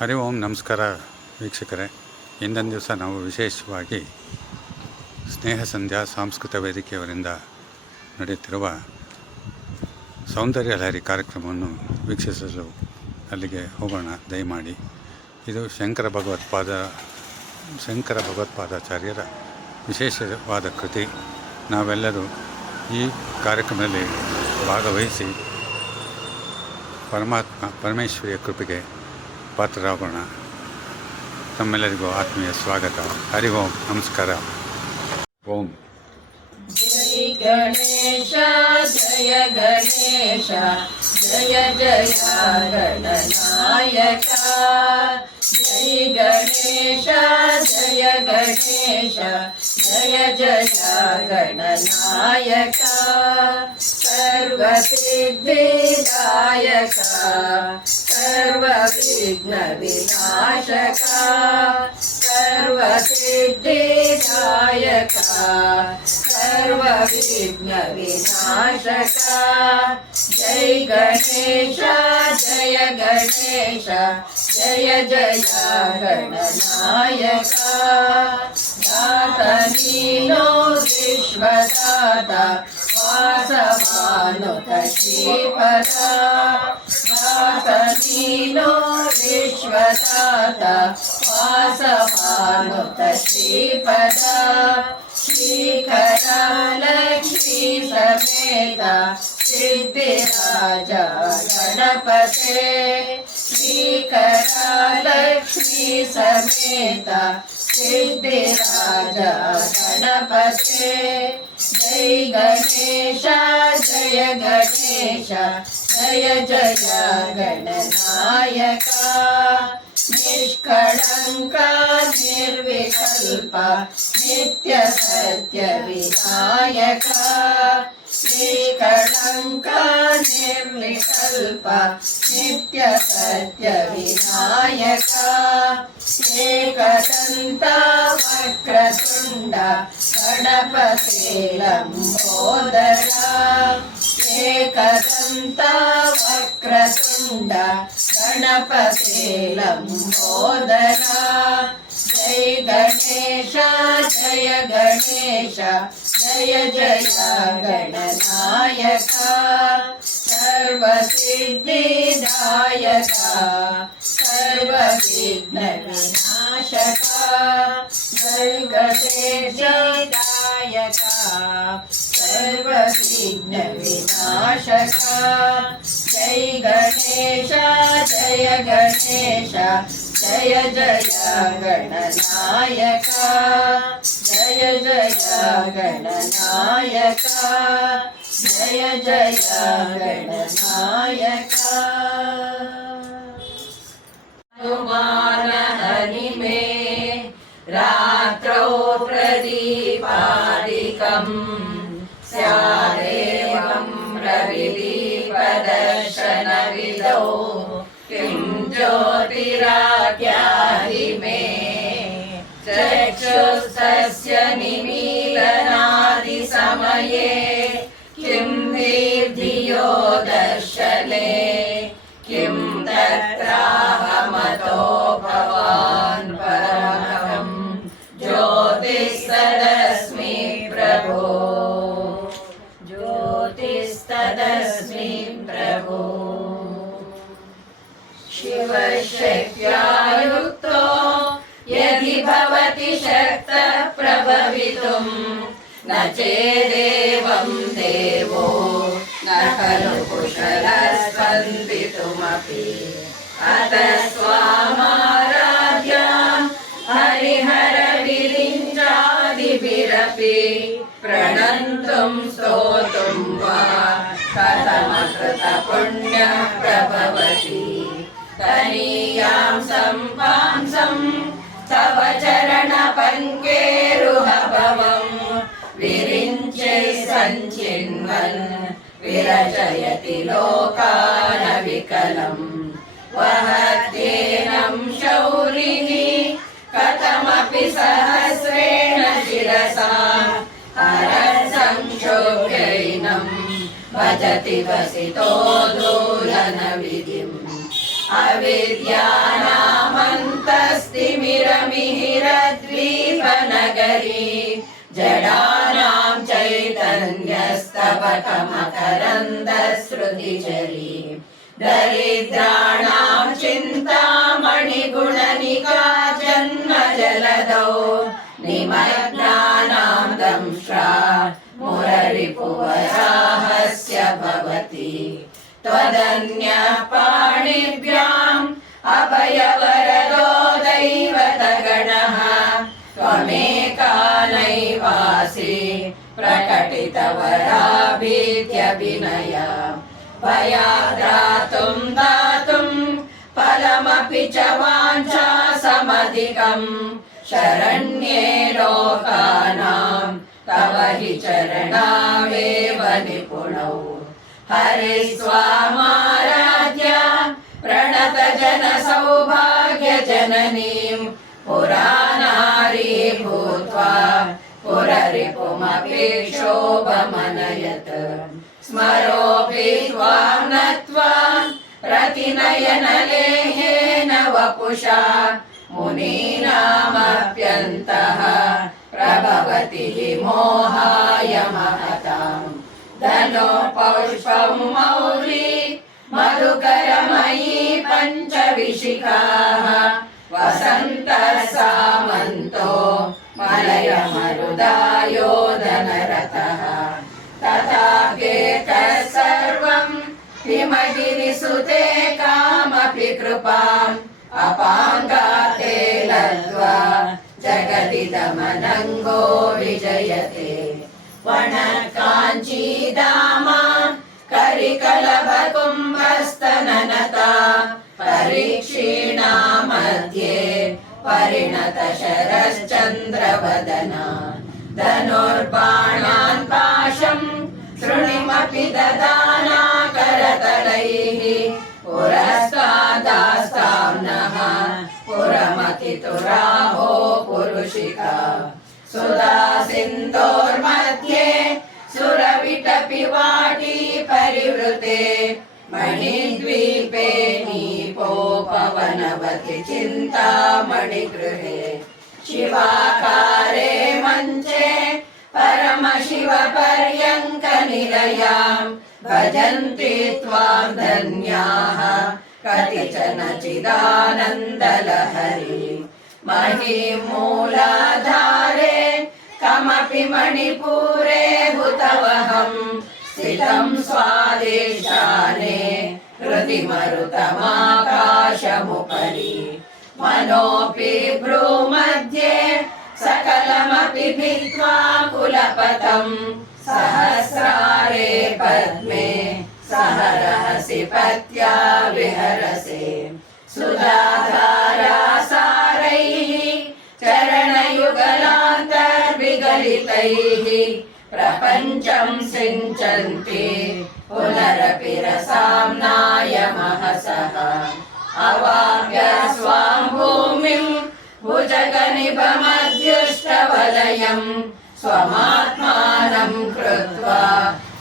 ಹರಿ ಓಂ ನಮಸ್ಕಾರ ವೀಕ್ಷಕರೇ. ಇಂದೊಂದು ದಿವಸ ನಾವು ವಿಶೇಷವಾಗಿ ಸ್ನೇಹ ಸಂಧ್ಯಾ ಸಾಂಸ್ಕೃತಿಕ ವೇದಿಕೆಯವರಿಂದ ನಡೆಯುತ್ತಿರುವ ಸೌಂದರ್ಯ ಲಹರಿ ಕಾರ್ಯಕ್ರಮವನ್ನು ವೀಕ್ಷಿಸಲು ಅಲ್ಲಿಗೆ ಹೋಗೋಣ ದಯಮಾಡಿ. ಇದು ಶಂಕರ ಭಗವತ್ಪಾದಾಚಾರ್ಯರ ವಿಶೇಷವಾದ ಕೃತಿ. ನಾವೆಲ್ಲರೂ ಈ ಕಾರ್ಯಕ್ರಮದಲ್ಲಿ ಭಾಗವಹಿಸಿ ಪರಮೇಶ್ವರಿಯ ಕೃಪೆಗೆ ಪಾತ್ರರಾಗೋಣ. ತಮ್ಮೆಲ್ಲರಿಗೂ ಆತ್ಮೀಯ ಸ್ವಾಗತ. ಹರಿ ಓಂ ನಮಸ್ಕಾರ. ಓಂ. ಜೈ ಗಣೇಶ ಜಯ ಗಣೇಶ ಜಯ ಜಯ ಗಣನಾಯಕ. ಜೈ ಗಣೇಶ ಜಯ ಗಣೇಶ ಜಯ ಜಯ ಗಣನಾಯಕ. ಸರ್ವಸಿದ್ಧಿದಾಯಕ ಸರ್ವವಿಘ್ನ ವಿನಾಶಕ. ಸರ್ವಸಿದ್ಧಿದಾಯಕ ಸರ್ವವಿಘ್ನ ವಿನಾಶಕ. ಜೈ ಗಣೇಶ ಜಯ ಗಣೇಶ ಜಯ ಜಯ ಗಣನಾಯಕ. ದಾತ ನೀನೋ ವಿಶ್ವದಾತ ವಾಸವಾನುತ ಶ್ರೀಪದ. ದಾತ ನೀನೋ ವಿಶ್ವದಾತ ವಾಸವಾನುತ ಶ್ರೀಪದ. ಶ್ರೀಕರ ಲಕ್ಷ್ಮೀ ಸಮೇತ ಸಿದ್ಧಿರಾಜ ಗಣಪತೆ. ಶ್ರೀಕರ ಲಕ್ಷ್ಮೀ ಸಮೇತ ಸಿದ್ಧಿರಾಜ ಗಣಪತೆ. ಜೈ ಗಣೇಶ ಜಯ ಗಣೇಶ ಜಯ ಜಯ ಗಣನಾಯಕ. ನಿಷ್ಕಳಂಕ ನಿರ್ವಿಕಲ್ಪ ನಿತ್ಯ ಸತ್ಯ ವಿನಾಯಕ. ನಿಷ್ಕಳಂಕ ನಿರ್ವಿಕಲ್ಪ ನಿತ್ಯ ಸತ್ಯ ವಿನಾಯಕ. ಏಕದಂತ ವಕ್ರತುಂಡ ಗಣಪತಿ ಲಂಬೋದರ. ಏಕದಂತ ವಕ್ರತುಂಡ ಗಣಪತಿ ಲಂಬೋದರ. ಜೈ ಗಣೇಶ ಜಯ ಗಣೇಶ ಜಯ ಜಯ ಗಣನಾಯಕ. ಸರ್ವಸಿದ್ಧಿದಾಯಕ ಸರ್ವವಿಘ್ನ ವಿನಾಶಕ. ಜೈ ಗಣೇಶದಾಯಕ ಸರ್ವವಿಘ್ನ ವಿನಾಶಕ. ಜೈ ಗಣೇಶ ಜಯ ಗಣೇಶ ಜಯ ಜಯ ಗಣನಾಯಕ. ಜಯ ಜಯ ಗಣನಾಯಕ ಜಯ ಜಯ ಗಣನಾಯಕ. ಹನುಮಾನ ಹನಿಮೆ ರಾತ್ರೌ ಪ್ರದೀಪಾದಿಕಂ ಸ್ಯಾದೇವಂ ರವಿದೀಪದರ್ಶನವಿದೌ ಕಿಂ ಜ್ಯೋತಿರಾಖ್ಯಾಹಿ ಮೇ. ಚಕ್ಷುಸ್ತಸ್ಯ ನಿಮೀಲನಾದಿ ಸಮಯೇ ಕಿಂ ಧಿಯೋ ದರ್ಶನೆ. ಕಿಂ ತತ್ರಾಹಮತೋ ಭವಾನ್ ಪರಮಹಂ ಜ್ಯೋತಿಸ್ತದಸ್ಮಿ ಪ್ರಭೋ. ಜ್ಯೋತಿಸ್ತದಸ್ಮಿ ಪ್ರಭೋ. ಶಿವಶಕ್ತ್ಯಾ ಯುಕ್ತೋ ಯದಿ ಭವತಿ ಶಕ್ತಃ ಪ್ರಭವಿತುಂ ನ ಚೇದೇವಂ ದೇವೋ ನ ಖಲು ಕುಶಲಃ ಸ್ಪಂದಿತುಮಪಿ. ಅತಃ ಸ್ವಾಮಾರಾಧ್ಯಾಂ ಹರಿಹರ ವಿರಿಂಚಾದಿಭಿರಪಿ ಪ್ರಣಂತುಂ ಸ್ತೋತುಂ ವಾ ಕಥಮಕೃತ ಪುಣ್ಯಃ ಪ್ರಭವತಿ. ತನೀಯಾಂ ಸಂಪಾಂಸಂ ತವ ಚರಣ ಪಂಕೇರುಹಭವಂ ವಿರಿಂಚೈ ಸಂಚಿನ್ವನ್ ವಿರಚಯತಿ ಲೋಕಾನ ವಿಕಲಂ. ವಹತ್ಯೇನಂ ಶೌರಿಃ ಕಥಮಪಿ ಸಹಸ್ರೇಣ ಶಿರಸಾ ಹರಃ ಸಂಕ್ಷೋಭ್ಯೈನಂ ಭಜತಿ ವಸಿतो दूलन विधिम् अविद्यानाम मिहिरद्वीपनगरी जडानां चैतन्यस्तबकमकरन्दश्रुतिचरी दरिद्राणां चिन्तामणिगुणनिका जन्मजलदौ निमग्नानां दंष्ट्रा मुररिपुवराहस्य भवति त्वदन्यः पाणिभ्याम् अभयवरदो दैवतगणः त्वमेका नैवासि प्रकटितवराभीत्यभिनया भयाद्रातुं दातुं फलमपि च वाञ्छा समधिकम् शरण्ये लोकानां तव हि चरणावेव निपुणौ हरिस्वामाराध्य प्रणत जन सौभाग्य जननीं पुरानारी भूत्वा पुररिपुमपि शोभमनयत् स्मरोऽपि त्वां नत्वा रतिनयनलेहेन वपुषा मुनीनामप्यन्तः प्रभवति हि मोहाय महताम् धनो पौष्पं मौली मधुकरमयी पञ्चविशिखाः वसन्तः सामन्तो मलयमरुदायो धनरथः तथाप्येतः सर्वं हिमगिरिसुते कामपि कृपाम् अपाङ्गाते लब्ध्वा जगदिदमनङ्गो विजयते वनकाञ्चीदामा करिकलभकुम्भस्तननता परीक्षीणा मध्ये परिणतशरश्चन्द्रवदना धनुर्बाणान् पाशं शृणिमपि ददाना करतलैः पुरस्तादास्तां नः पुरमतितुराहो पुरुषिका सुधा सिन्धोर्मध्ये सुरविटपि वाटी परिवृते मणिद्वीपे नीपोपवनवति चिन्तामणिगृहे शिवाकारे मञ्चे परमशिवपर्यङ्कनिलयां भजन्ति त्वां धन्याः कतिचन चिदानन्दलहरी महीमूलाधारे कमपि मणिपुरे भूतवहं स्थितं स्वादिष्ठाने हृदि मरुतमाकाशमुपरि मनोऽपि भ्रूमध्ये सकलमपि भित्त्वा कुलपतं सहस्रारे पद्मे सह रहसि पत्या विहरसे सुधाधारासारैः चरणयुगलान्तर्विगलितैः प्रपञ्चं सिञ्चन्ति पुनरपि रसाम्नाय महसः अवाप्य स्वां भूमिं भुजगनिभमध्युष्टवलयं स्वमात्मानं कृत्वा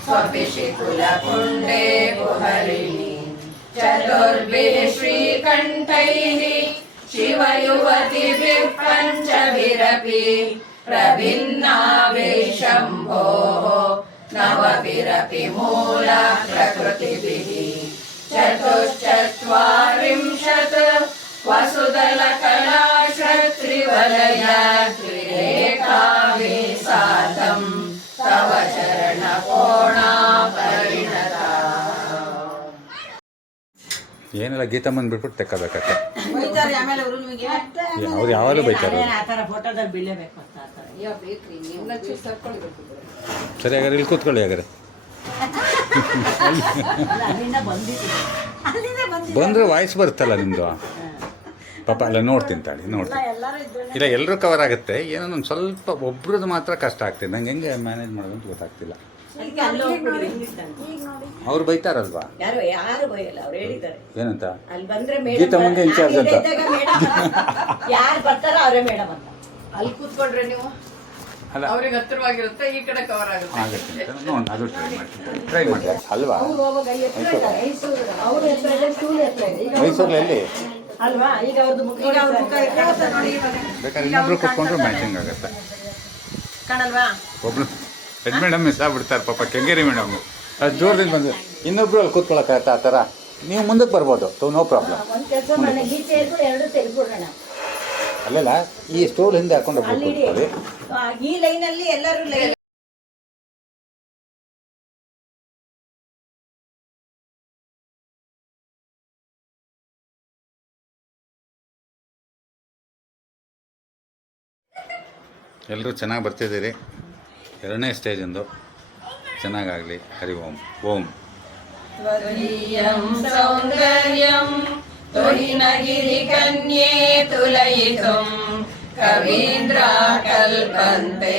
स्वपिशिकुलकुण्डे कुहरिणी चतुर्भिः श्रीकण्ठैः शिवयुवतिभिः पञ्चभिरपि प्रभिन्नाभिः शम्भोः नवभिरपि मूला प्रकृतिभिः चतुश्चत्वारिंशत् वसुदलकलाशत्रिवलया त्रिरेखाभिः सार्धं तव चरणकोणा परिणता. ಏನೆಲ್ಲ ಗೀತಮ್ಮನ ಬಿಟ್ಬಿಟ್ಟು ತೆಕ್ಕಬೇಕತ್ತೆ. ಬೈತಾರೆ ಆಮೇಲೆ ಅವರು ನಿಮಗೆ ಅವ್ರು ಯಾವಾಗಲೂ ಬೈತಾರೆ. ಆ ಥರ ಫೋಟೋದಲ್ಲಿ ಬೀಳಬೇಕು ಅಂತ ಆ ಥರ. ಬೇಕ್ರಿ ನೀವು ಚೂಸ್ ತರ್ಕೊಳ್ಬೇಕು. ಸರಿ ಹಾಗಾದ್ರೆ ಇಲ್ಲಿ ಕೂತ್ಕೊಳ್ಳಿ ಹಾಗಾದ್ರೆ. ಅಲ್ಲಿಂದ ಬಂದಿದ್ದೀವಿ. ಬಂದರೆ ವಾಯ್ಸ್ ಬರುತ್ತಲ್ಲ ನಿಮ್ಮದು. ಪಾಪ ಅಲ್ಲ ನೋಡ್ತೀನಿ ತಾಳಿ ನೋಡ್ತೀನಿ. ಇಲ್ಲ ಎಲ್ಲರೂ ಕವರ್ ಆಗುತ್ತೆ. ಏನೋ ಒಂದು ಸ್ವಲ್ಪ ಒಬ್ರದ್ದು ಮಾತ್ರ ಕಷ್ಟ ಆಗ್ತಿದೆ. ನಂಗೆ ಹೆಂಗೆ ಮ್ಯಾನೇಜ್ ಮಾಡೋದು ಅಂತ ಗೊತ್ತಾಗ್ತಿಲ್ಲ. ಅವ್ರು ಬೈತಾರಲ್ವಾ? ಯಾರು ಬೈಯಲ್ಲ, ಅವ್ರು ಹೇಳಿದ್ದಾರೆ ಏನಂತ ಅಲ್ಲಿ ಬಂದ್ರೆ ಗೀತಮ್ಮಂಗೆ ಇನ್ಚಾರ್ಜ್ ಅಂತ. ಯಾರು ಬರ್ತಾರೋ ಅವರೇ ಮೇಡಮ್ ಅಂತ. ಅಲ್ಲಿ ಕೂತ್ಕೊಂಡ್ರೆ ನೀವು ಅಲ್ಲ ಅವ್ರಿಗೆ ಹತ್ತಿರವಾಗಿರುತ್ತೆ, ಈ ಕಡೆ ಕವರ್ ಆಗುತ್ತೆ. ಆಗುತ್ತೆ ಅಂತ ನೋಡಿ ಅದು ಟ್ರೈ ಮಾಡಿ ಅಲ್ವಾ? ಅವ್ರು ಹೋಗುವಾಗ ಎತ್ತರ ಇದ್ದಾರೆ. ಅವ್ರ ಹತ್ರ ಇದೆ, ಸ್ಕೂಲ್ ಹತ್ರ ಇದೆ. ಈಗ ಮೈಸೂರಲ್ಲಿ ಎಲ್ಲಿ? ಅಲ್ವಾ ಈಗ ಅವ್ರದ್ದು ಮುಖ ಈಗ ಅವ್ರ ಮುಖ ಕಾಣುತ್ತೆ ನೋಡಿ ಇವಾಗ. ಬೇಕಾದ್ರೆ ಇನ್ನೊಬ್ರು ಕೂತ್ಕೊಂಡ್ರು ಮ್ಯಾಚಿಂಗ್ ಆಗುತ್ತೆ. ಕಾಣಲ್ವಾ? ಒಬ್ರು ಹೆಡ್ ಮೇಡಮ್ ಮಿಸ್ ಆಗ್ಬಿಡ್ತಾರೆ ಪಾಪ, ಕೆಂಗೇರಿ ಮೇಡಮ್ ಅದು ಜೋರದಿಂದ ಬಂದು ಇನ್ನೊಬ್ರು ಅಲ್ಲಿ ಕೂತ್ಕೊಳಕ್ಕಾಗತ್ತೆ ಆ ಥರ. ನೀವು ಮುಂದಕ್ಕೆ ಬರ್ಬೋದು, ನೋ ಪ್ರಾಬ್ಲಮ್. ಒಂದು ಕೆಲಸ ಮಾಡೋಣ, ಈ ಚೇರ್ಗಳು ಎರಡು ತೆಗೆದ್ಬಿಡೋಣ. ಅಲ್ಲೆಲ್ಲ ಈ ಸ್ಟೋಲ್ ಹಿಂದೆ ಹಾಕೊಂಡು ಒಬ್ರು ಅಲ್ಲಿ ಕೂತ್ಕೊಳ್ಳಿ. ಈ ಲೈನಲ್ಲಿ ಎಲ್ಲರೂ ಲೈನ್ ಎಲ್ಲರೂ ಚೆನ್ನಾಗಿ ಬರ್ತಿದ್ದೀರಿ. ಎರಡನೇ ಸ್ಟೇಜಿಂದು ಚೆನ್ನಾಗಾಗಲಿ. ಹರಿ ಓಂ. ಓಂ त्वदीयं सौन्दर्यं तुहिनगिरिकन्ये तुलयितुं कवीन्द्राकल्पन्ते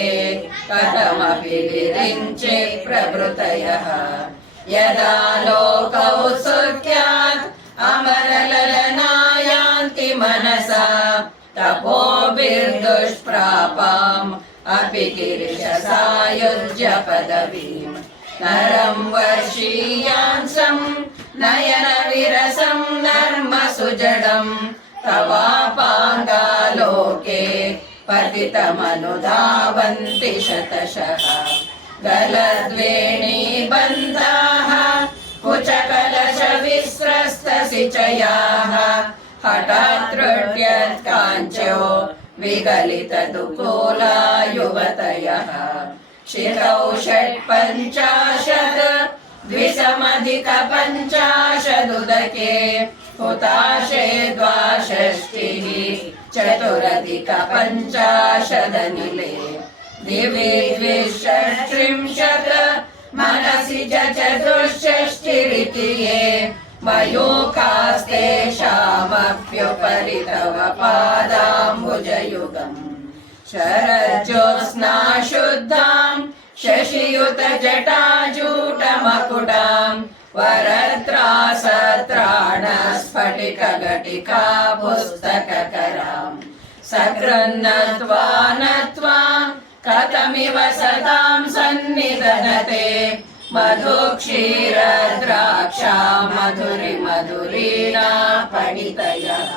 कथमपि विरिञ्चे प्रभृतयः यदा लोकौत्सुक्यात् अमरललनायान्ति मनसा तपोभिर्दुष्प्रापाम् अपि गिरिशसायुज्य पदवीम् नरं वर्षीयांसं नयनविरसं नर्मसुजडं तवापाङ्गालोके पतितमनुधावन्ति शतशः गलद्वेणीबन्धाः कुचकलशविस्रस्तसिचयाः हठात्तृट्यत्काञ्चो विगलितदुकूला युवतयः शिरौ षट्पञ्चाशत् द्विसमधिकपञ्चाशदुदके हुताशे द्वाषष्टिः चतुरधिकपञ्चाशदनिले दिवि द्विषट्त्रिंशत् मनसि च चतुष्षष्टिरिति ये मयूखास्तेषामप्युपरि तव पादाम्बुजयुगम् शरज्योत्स्ना शुद्धां शशियुतजटाजूटमकुटां वरत्रासत्राणस्फटिकघटिका पुस्तककरां सकृन्नत्वा नत्वा कथमिव सतां सन्निधनते मधुक्षीरद्राक्षा मधुरिमधुरीणा पणितयः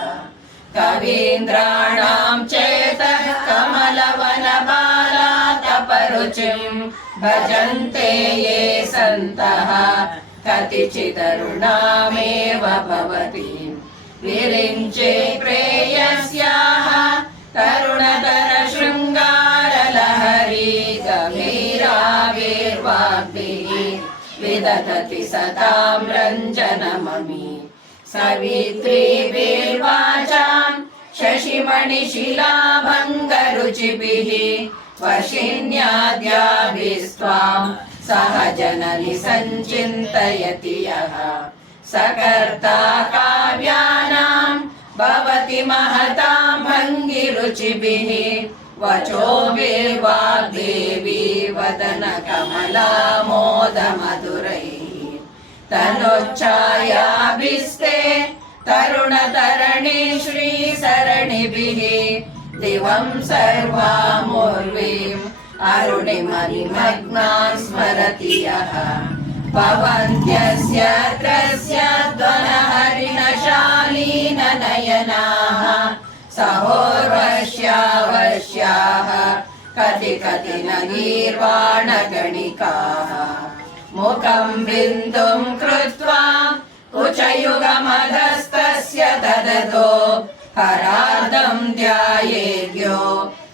कवीन्द्राणां चेतः कमलवनबालातपरुचिं भजन्ते ये सन्तः कतिचिदरुणामेव भवति विरिञ्चे प्रेयस्याः तरुणतरशृङ्गारलहरी गभीराविर्वाग्भिः विदधति सतां रञ्जनममी सवित्रीभिर्वाचां शशिमणिशिलाभङ्गरुचिभिः वशिन्याद्याभिस्त्वां सह जननि सञ्चिन्तयति यः सकर्ता काव्यानां भवति महतां भङ्गिरुचिभिः वचोभिर्वाग्देवी वदनकमलामोदमधुरैः तनोच्छायाभिस्ते तरुणतरणि श्रीसरणिभिः दिवं सर्वामुर्वीम् अरुणिमनिमग्नान् स्मरति यः भवन्त्यस्य त्रस्य ध्वनहरिणशालीननयनाः सहोर्वश्यावश्याः कति कति न गीर्वाणगणिकाः मुखं बिन्दुं कृत्वा कुचयुगमधस्तस्य ददतो हरादं ध्यायेद्यो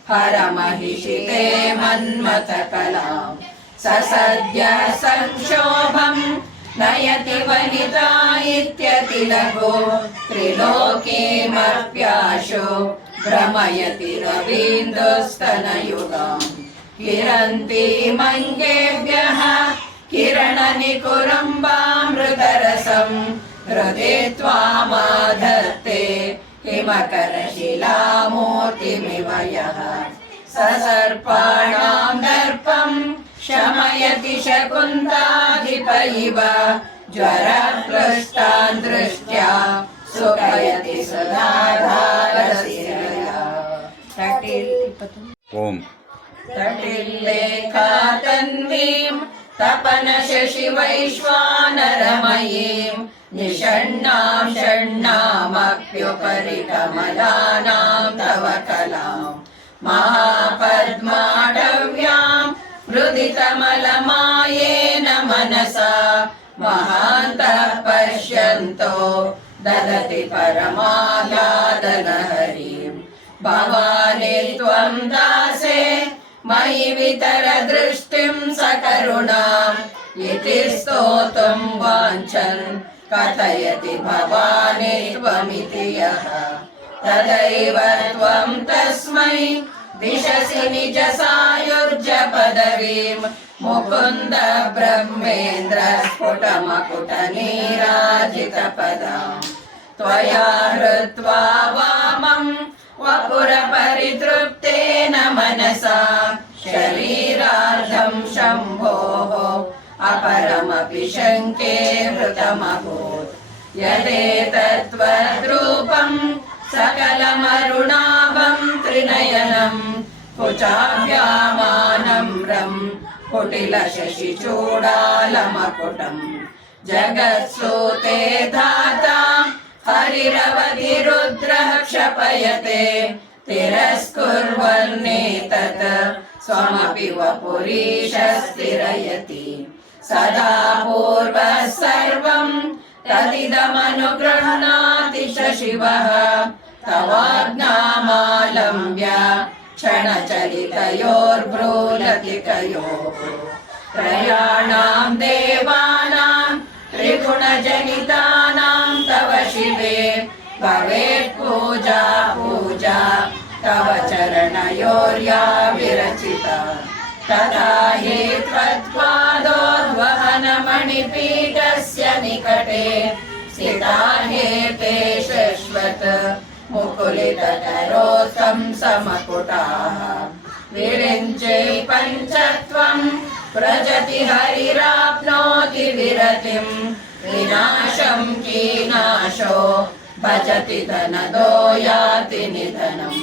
हरमहिषिते मन्मथकलाम् ससद्यः संक्षोभं नयति वनिता इत्यतिलघो त्रिलोकीमप्याशो भ्रमयति रवीन्द्रस्तनयुगाम् किरन्तीमङ्गेभ्यः किरणनिकुरम्बामृतरसम् हृदे त्वामाधत्ते हिमकरशिलामूर्तिमिव यः ससर्पाणां दर्पं शमयति शकुन्ताधिप इव ज्वरक्लृष्टान् दृष्ट्या सुखयति सदाधारशिरया ओम तटिल्लेखा तन्वीं तपनशशिवैश्वानरमयीं निषण्णां षण्णामप्युपरि कमलानां तव कलां महापद्माडव्यां हृदिकमलमायेन मनसा महान्तः पश्यन्तो ददति परमाह्लादलहरीं भवानि त्वं दासे मयि वितर दृष्टिं सकरुणाम् इति स्तोतुं वाञ्छन् कथयति भवानि त्वमिति यः तदैव त्वं तस्मै दिशसि निज सायुज्य पदवीं मुकुन्द ब्रह्मेन्द्र स्फुटमकुट नीराजितपदां त्वया हृत्वा वामं वपुरपरितृप्तेन मनसा शरीरार्धं शम्भोः अपरमपि शङ्के हृतमभूत् यदेतत्त्वद्रूपं सकलमरुणाभं त्रिनयनं कुचाभ्यामानम्रं कुटिलशशिचूडालमकुटं जगत्सूते धाता हरिरवधिरुद्रः क्षपयते तिरस्कुर्वन्नेतत् स्वमपि वपुरीशस्तिरयति सदा पूर्वः सर्वं तदिदमनुगृह्णाति च शिवः तवाज्ञामालम्ब्य क्षणचलितयोर्भ्रूलतिकयोः त्रयाणां देवानां त्रिगुणजनितानां तव शिवे भवेत् पूजा पूजा तव चरणयोर्या विरचिता तदा हि त्वत्पादोद्वहनमणिपीठस्य निकटे स्थिता ह्येते शश्वत् मुकुलितकरोत्तं समकुटाः विरिञ्चे पञ्चत्वं व्रजति हरिराप्नोति विरतिं विनाशं कीनाशो भजति धनदो याति निधनम्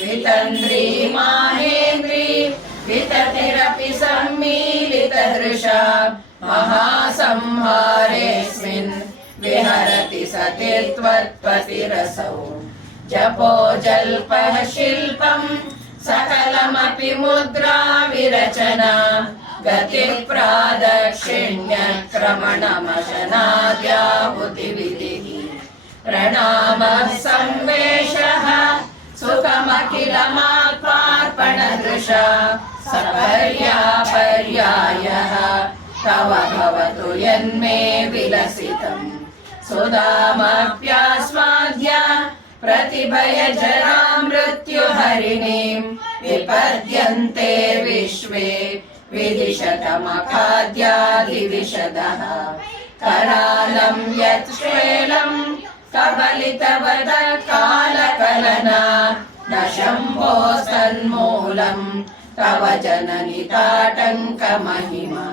वितन्द्री माहेन्द्री विततिरपि सम्मीलितदृशा महासंहारेऽस्मिन् विहरति सति त्वत्पतिरसौ जपो जल्पः शिल्पं सकलमपि मुद्रा विरचना गतिप्रादक्षिण्यक्रमणमशनाद्याहुतिविधिः प्रणामः संवेशः सुखमखिलमात्मार्पणदृशा सपर्यापर्यायः तव भवतु यन्मे विलसितम् सुधामप्यास्वाद्य प्रतिभयजरा मृत्युहरिणीं विपद्यन्ते विश्वे विदिशतमखाद्यादिविशदः करालं यत् श्वेलं कबलितवद कालकलना न शम्भोस्तन्मूलं तव जननि ताटङ्कमहिमा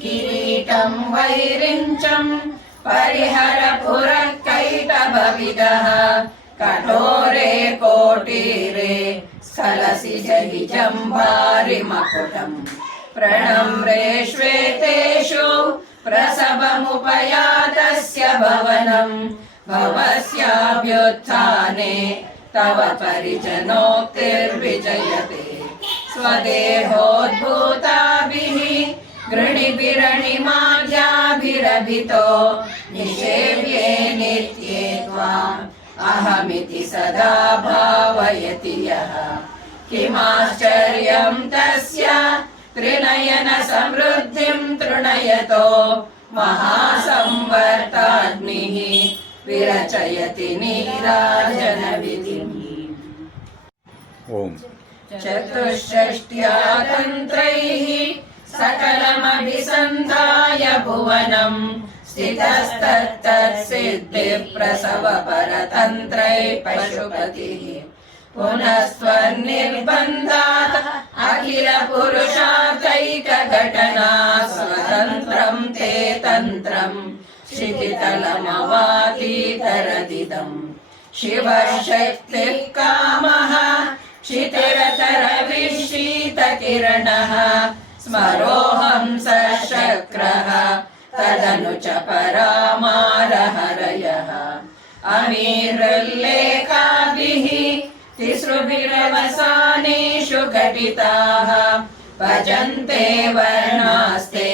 किरीटं वैरिञ्चं परिहर पुरः कैटभविदः कठोरे कोटीरे स्खलसि जहि जम्भारिमकुटम् प्रणम्रे श्वेतेषु प्रसवमुपयातस्य भवनं भवस्याभ्युत्थाने तव परिजनोक्तिर्विजयते स्वदेहोद्भूताभिः गृणिभिरणिमाद्याभिरभितो निषेव्ये नित्ये त्वाम् अहमिति सदा भावयति यः किमाश्चर्यं तस्य त्रिनयन समृद्धिं तृणयतो महासंवर्ताग्निः विरचयति नीराजनविधिम् ओम चतुष्षष्ट्या तन्त्रैः सकलमभिसन्धाय भुवनं स्थितस्तत्तत्सिद्धिप्रसवपरतन्त्रै पशुपतिः पुनस्त्वन्निर्बन्धात् अखिलपुरुषार्थैकघटना स्वतन्त्रं ते तन्त्रं क्षितितलमवातीतरदिदम् शिवः शक्तिः कामः क्षितिरतरविशीतकिरणः स्मरोऽहं सशक्रः तदनु च परामारहरयः अमीरुल्लेखाभिः तिसृभिरवसानेषु घटिताः भजन्ते वर्णास्ते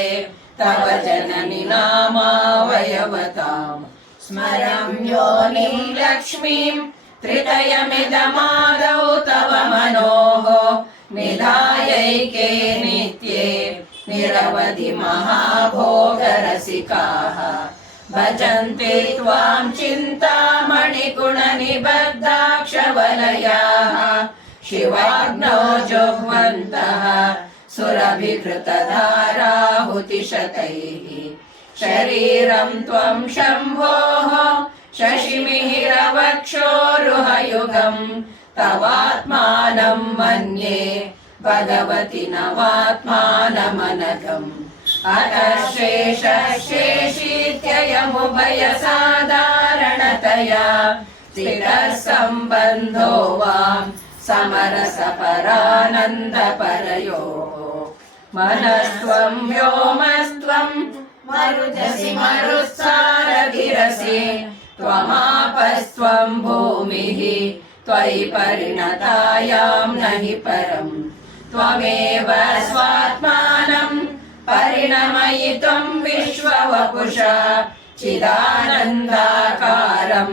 तव जननि नामावयवताम् स्मरं योनिं लक्ष्मीं त्रितयमिदमादौ तव मनोः निधायैके नित्ये निरवधि महाभोगरसिकाः भजन्ते त्वां चिन्तामणिगुणनिबद्धाक्षवलयाः शिवाग्नौ जुह्वन्तः सुरभिघृतधाराहुतिशतैः शरीरं त्वं शम्भोः शशिमिहिरवक्षोरुहयुगं तवात्मानं मन्ये भगवति नवात्मानमनघम् अतः शेषीत्ययमुभयसाधारणतया स्थितः सम्बन्धो वां समरसपरानन्दपरयोः मनस्त्वं व्योमस्त्वं मरुदसि मरुत्सारगिरसि त्वमापस्त्वं भूमिः त्वयि परिणतायां नहि परम् त्वमेव स्वात्मानं परिणमयितुं विश्ववपुषा चिदानन्दाकारं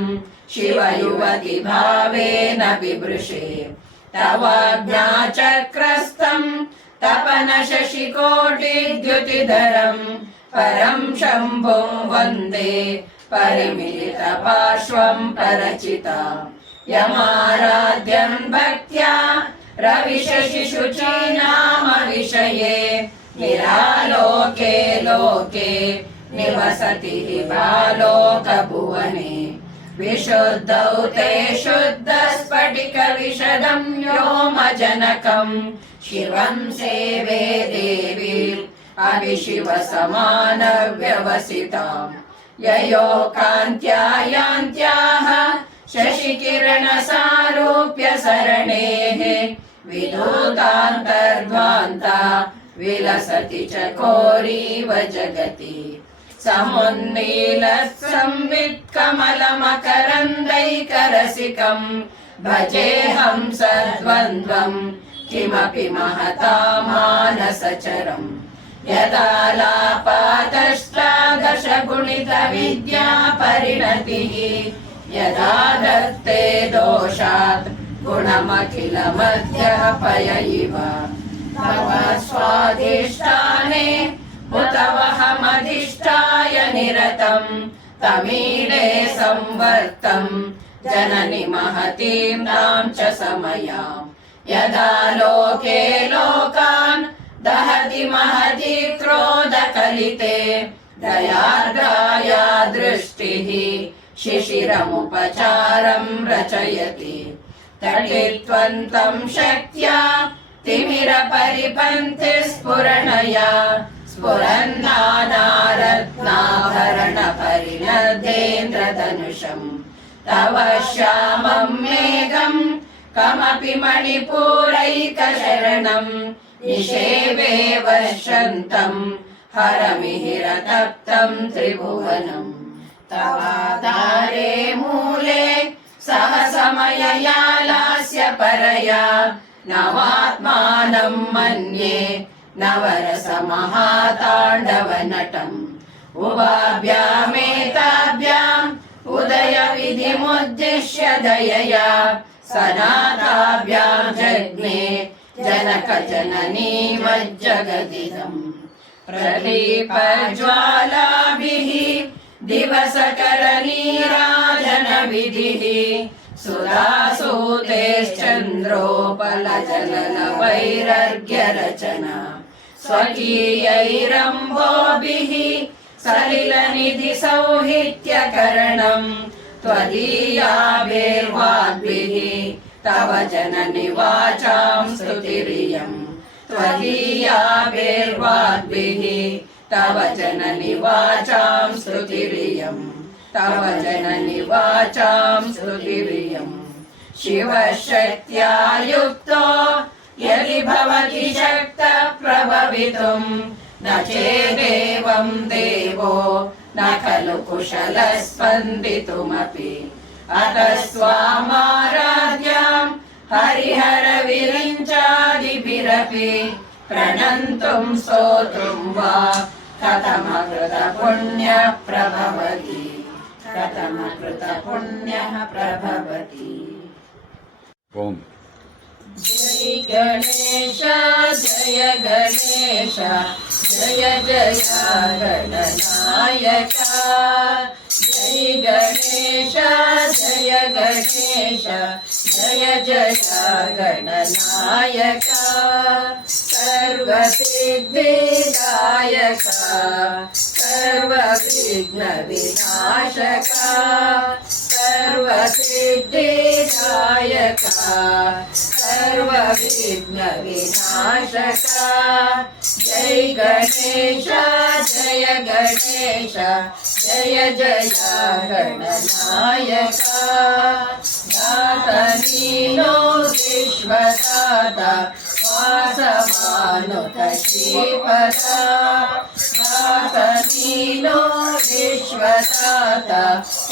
शिवयुवति भावेन बिभृशे तवाज्ञाचक्रस्थं तपनशशिकोटिद्युतिधरं परं शम्भुं वन्दे परिमिलितपार्श्वं परचिता यमाराध्यं भक्त्या रविशशिशुचीनाम विषये निरालोके लोके निवसति बालोकभुवने विशुद्धौ ते शुद्धस्फटिकविशदं व्योमजनकं शिवं सेवे देवी अभिशिवसमानव्यवसिताम् ययो कान्त्या यान्त्याः शशिकिरणसारूप्य सरणेः विधूतान्तर्ध्वान्ता विलसति चकोरीव जगति समुन्नीलसंवित्कमलमकरन्दैकरसिकं भजेऽहं सद्वन्द्वं किमपि महता मानसचरम् यदालापादष्टादशगुणितविद्या परिणतिः यदा दत्ते दोषात् गुणमखिलमध्यापय इव तव स्वाधिष्ठाने उतवहमधिष्ठाय निरतं तमीडे संवर्तं जननि महतीं तां च समयाम् यदा लोके लोकान् दहति महती क्रोधकलिते दयार्द्राया दृष्टिः शिशिरमुपचारं रचयति तटित्वन्तं शक्त्या तिमिरपरिपन्थिस्फुरणया स्फुरन्नानारत्नाभरणपरिणद्धेन्द्रधनुषम् तव श्यामं मेघं कमपि मणिपूरैकशरणं निषेवे वर्षन्तं हरमिहिरतप्तं त्रिभुवनम् तवाधारे मूले सहसमयया लास्य परया नवात्मानं मन्ये नवरसमहाताण्डवनटम् उभाभ्यामेताभ्याम् उदयविधिमुद्दिश्य दयया सनाथाभ्यां जज्ञे जनकजननीमज्जगदिदम् प्रदीपज्वालाभिः दिवसकरनीराजनविधिः सुधासूतेश्चन्द्रोपलजलवैरर्घ्यरचना स्वकीयैरम्भोभिः सलिलनिधिसौहित्यकरणम् त्वदीयाभिर्वाग्भिः तव जननि वाचां स्तुतिरियम् त्वदीयाभिर्वाग्भिः तव जननि वाचां स्तुतिरियम् तव जननि वाचां स्तुतिरियम् शिवशक्त्या युक्तो यदि भवति शक्तः प्रभवितुम् न चेदेवं देवो न खलु कुशलस्पन्दितुमपि अतः स्वामाराध्यां हरिहरविरिञ्चादिभिरपि प्रणन्तुं स्तोतुं वा कथमकृतपुण्यः प्रभवति कथमकृतपुण्यः प्रभवति। ಓಂ जय गणेश जय गणेश जय जय गणनायक जय गणेश जय गणेश जय जय गणनायक सर्वसिद्धिदायक सर्वविघ्नविनाशक सर्वसिद्धिदायक सर्वविघ्नविनाशक जय गणेश जय गणेश जय जय गणनायक दातनीनो विश्वदाता वासवानुत श्रीपदा दातनीनो विश्वदाता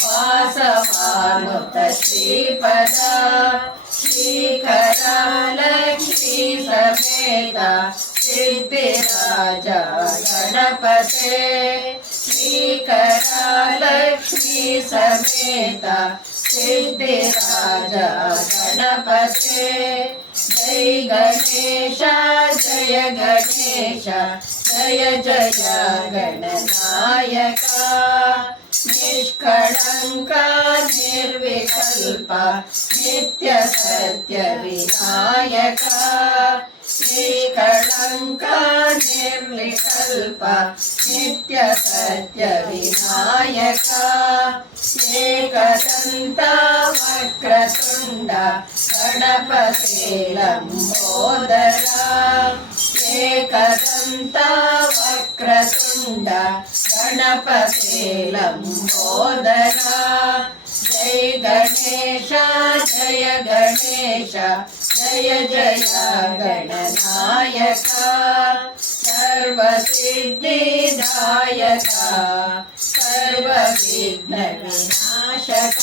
वासवानुत श्रीपदा श्रीकरा लक्ष्मी समेत सिद्धिराजा गणपते श्रीकरा लक्ष्मी समेत सिद्धिराजा गणपते जय गणेश जय गणेश जय जय गणनायक निष्कळंक निर्विकल्प नित्य सत्य विनायक निष्कळंक निर्विकल्प नित्य सत्य विनायक एकदंत वक्रतुंड गणपते लंबोदर एकदंत वक्रतुंड गणपते लंबोदर जय गणेश जय गणेश जय जय गणनायक सर्वसिद्धिदायक सर्वविघ्नविनाशक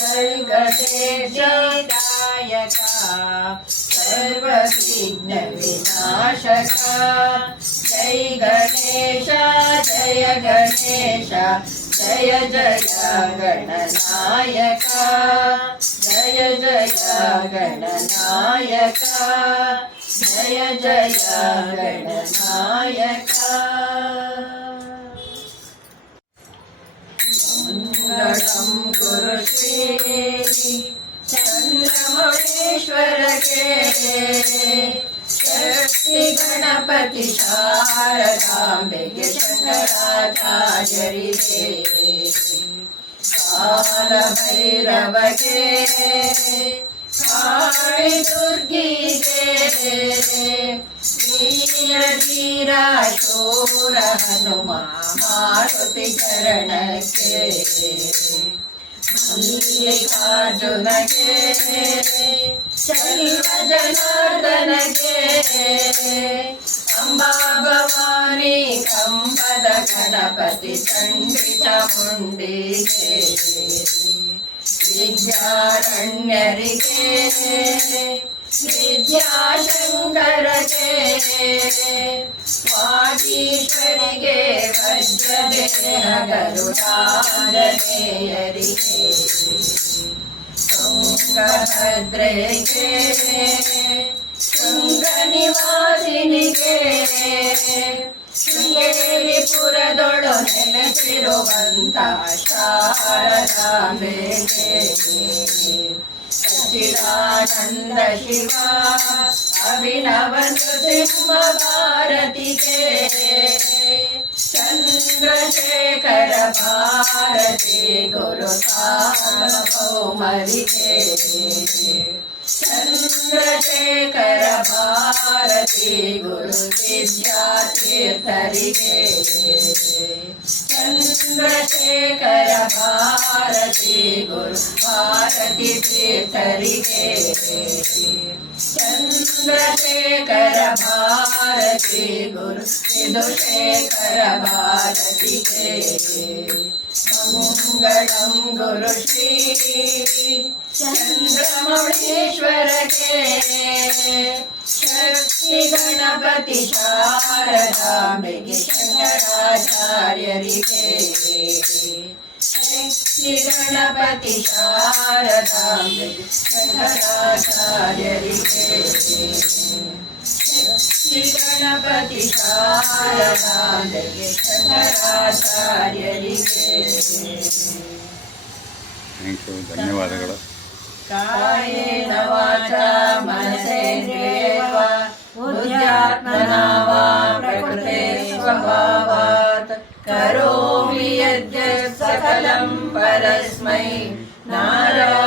सर्वसिद्धिदायक सर्वविघ्नविनाशक जय गणेश जय गणेश जय जय गणनायक जय जय गणनायक जय जय गणनायक मंगलम गुरुश्री चंद्रमौळीश्वर के शक्ति गणपति शारदांबे शंकराचार्य काल भैरव के काली दुर्गी के वीर धीरा शूर हनुमान मारुति चरण के मल्लिकार्जुन के शैव जनार्दन के अम्बा भवानी कंबद गणपति चंडी चामुंडी के विद्यारण्यरिगे विद्याशंकर के वागीश्वरिगे वज्रदेह गरुडाननेयरिगे ತುಂಗಭದ್ರೆಗೆ ಶೃಂಗನಿವಾಸಿನಿಗೆ ಶೃಂಗೇರಿಪುರದೊಳು ನೆಲೆಸಿರುವಂತ ಶಾರದಾಂಬೆಗೆ ಸಚ್ಚಿದಾನಂದ ಶಿವ ಅಭಿನವ ನೃಸಿಂಹ ಭಾರತಿಗೆ ಚಂದ್ರಶೇಖರ ಭಾರತಿ ಗುರು ಸಾರ್ವಭೌಮರಿಗೆ ಚಂದ್ರಶೇಖರ ಭಾರತಿ ಗುರು ವಿದ್ಯಾತೀರ್ಥರಿಗೆ ಚಂದ್ರಶೇಖರ ಭಾರತಿ ಗುರು ಭಾರತಿ ತೀರ್ಥರಿಗೆ ಚಂದ್ರಶೇಖರ ಭಾರತಿ ಗುರು ವಿಧುಶೇಖರ ಭಾರತಿಗೆ ಮಂಗಳಂ ಗುರು ಶ್ರೀ ಚಂದ್ರಮೌಳೀಶ್ವರಗೆ ಶಕ್ತಿ ಗಣಪತಿ ಶಾರದಾಂಬೆಗೆ ಶಂಕರಾಚಾರ್ಯರಿಗೆ ಶಕ್ತಿ ಗಣಪತಿ ಶಾರದಾಂಬೆಗೆ ಶಂಕರಾಚಾರ್ಯರಿಗೆ ಶಕ್ತಿ ಗಣಪತಿ ಶಾರದಾಂಬೆಗೆ ಶಂಕರಾಚಾರ್ಯರಿಗೆ ಥ್ಯಾಂಕ್ ಯು, ಧನ್ಯವಾದಗಳು. ಕಾಯೇನ ವಾಚಾ ಮನಸೇಂದ್ರಿಯೇಣ ಬುದ್ಧ್ಯಾತ್ಮನಾ ವಾ ಪ್ರಕೃತೆ ಸ್ವಭಾವಾತ್ ಕರೋಮಿ ಯದ್ಯತ್ ಸಕಲಂ ಪರಸ್ಮೈ ನಾರಾಯಣಾಯೇತಿ